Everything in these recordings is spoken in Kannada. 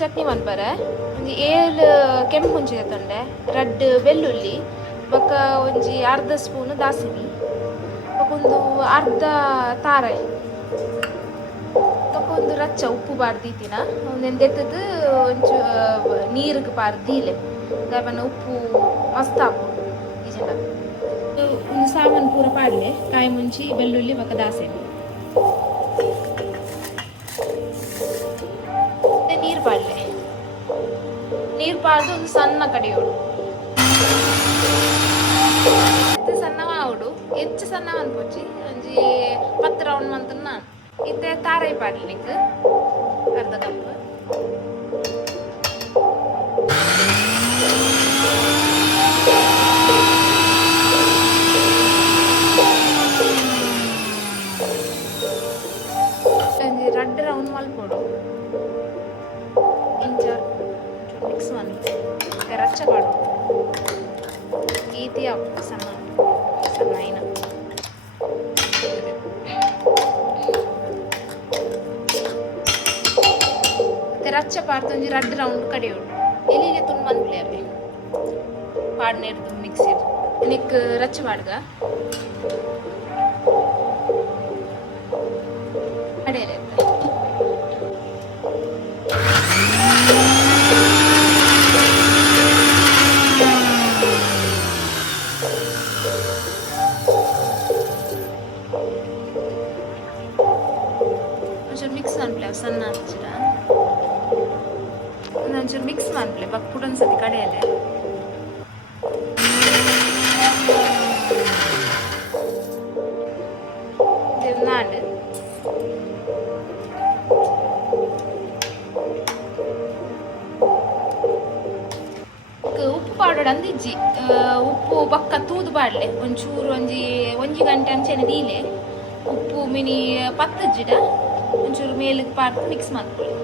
ಚಟ್ನಿ ಮನ್ಪರೆ ಒಂಜಿ 7 ಕೆಂಪು ಮುಂಚಿನ ತಂಡೆ 2 ಬೆಳ್ಳುಳ್ಳಿ ಬೊಕ್ಕ ಒಂಜಿ ಅರ್ಧ ಸ್ಪೂನ್ ದಾಸಿನಿ ಬೊಕೊಂದು ಅರ್ಧ ತಾರಾಯಿ ಬೊಕ್ಕ ಒಂದು ರಚ್ಚ ಉಪ್ಪು ಬಾರ್ದಿತ್ತಿನ ಒಂದೆನ್ ದೆತ್ತದು ಒಂಚೂ ನೀರಿಗೆ ಪಾರ್ದೀಲೆ ದಾಯಪಂಡ ಉಪ್ಪು ಮಸ್ತ್ ಹಾಕೋಡು ಈ ಜನ ಒಂದು ಸಾಮಾನು ಪೂರ ಪಾಡ್ಲೆ ಕಾಯಿ ಮುಂಚಿ ಬೆಳ್ಳುಳ್ಳಿ ಬೊಕ್ಕ ದಾಸೇನಿ ನೀರು ಪಾಡ್ಲೆ ನೀರು ಪಾಡ್ದು ಒಂದು ಸಣ್ಣ ಕಡಿಯೋಡು ಸಣ್ಣ ಮಾವುಡು ಹೆಚ್ಚು ಸಣ್ಣ ಅನ್ಪೋಚಿ ಒಂಜಿ 10 ರೌಂಡ್ ಮಂತನ ನಾನು ಇತ್ತೆ ತಾರಾಯಿ ಪಾಡ್ಲಿಕ್ಕೆ ಅರ್ಧ ಕಪ್ ಒಂಜಿ 2 ರೌಂಡ್ ಮಲ್ಪೋಡು ಇಂಚ ಮಿಕ್ಸ್ ಮಾಡಿ ರಚ್ಚ ಪಾಡು ಗೀತಿ ಹಾಕು ಸಣ್ಣ ಸಣ್ಣ ಐನ ಮತ್ತೆ ರಚ್ಚ ಪಾಡ್ದು ಒಂಜಿ 2 ರೌಂಡ್ ಕಡಿಯೋಡು ಎಲ್ಲಿಗೆ ತುಂಬ ಮನ್ಪ್ಲೆ ಅವೆ ಪಾಡ್ನೆ ಇರ್ದು ಮಿಕ್ಸಿದು ನೆಕ್ ರಚ್ಚ ಪಾಡ್ಗ ಕಡೆಯಲ್ಲ ಒಂಚೂರು ಮಿಕ್ಸ್ ಮಾಡ್ಲೆ ಸಣ್ಣ ಹಚ್ಚಿರ ಒಂಚೂರು ಮಿಕ್ಸ್ ಮಾಡ್ಲೆ ಬಕ್ಕುಡು ಒಂದ್ಸತಿ ಕಡೆಯಲ್ಲೇ ನಾಡು ಉಪ್ಪು ಪಾಡೋಡು ಅಂದಿಜ್ಜಿ ಉಪ್ಪು ಬಕ್ಕ ತೂದು ಪಾಡ್ಲೆ ಒಂಚೂರು ಒಂಜಿ ಗಂಟೆ ಅಂಚೆನೆ ದೀಲೆ ಉಪ್ಪು ಮಿನಿ 10 ಜಿಡ ಒಂಚೂರು ಮೇಲಿಗೆ ಪಾರ್ದು ಮಿಕ್ಸ್ ಮಾಡ್ಕೊಳ್ಳಿ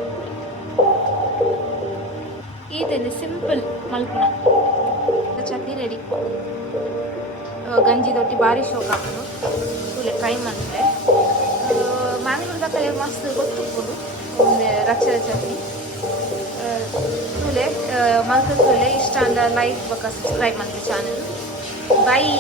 ಈತಂದ್ರೆ ಸಿಂಪಲ್ ಮಲ್ಪುನ ಚಟ್ನಿ ರೆಡಿ ಗಂಜಿ ದೊಟ್ಟಿ ಭಾರಿ ಶೋಕ ಹಾಕೋದು ಕೂಲೆ ಟ್ರೈ ಮಾಡಿದ್ರೆ ಮಾವಿನ ತಕ್ಕಲೆ ಮಸ್ತ್ ಗೊತ್ತುಪ್ಪುದು ಒಂದು ರಕ್ಷದ ಚಟ್ನಿ ಕೂಲೆ ಮಲ್ಕ ಕೂಲೆ ಇಷ್ಟ ಅಂದ ಲೈಕ್ ಬಕ್ಕ ಸಬ್ಸ್ಕ್ರೈಬ್ ಮಾಡಿ ಚಾನಲ್ ಬಾಯ್.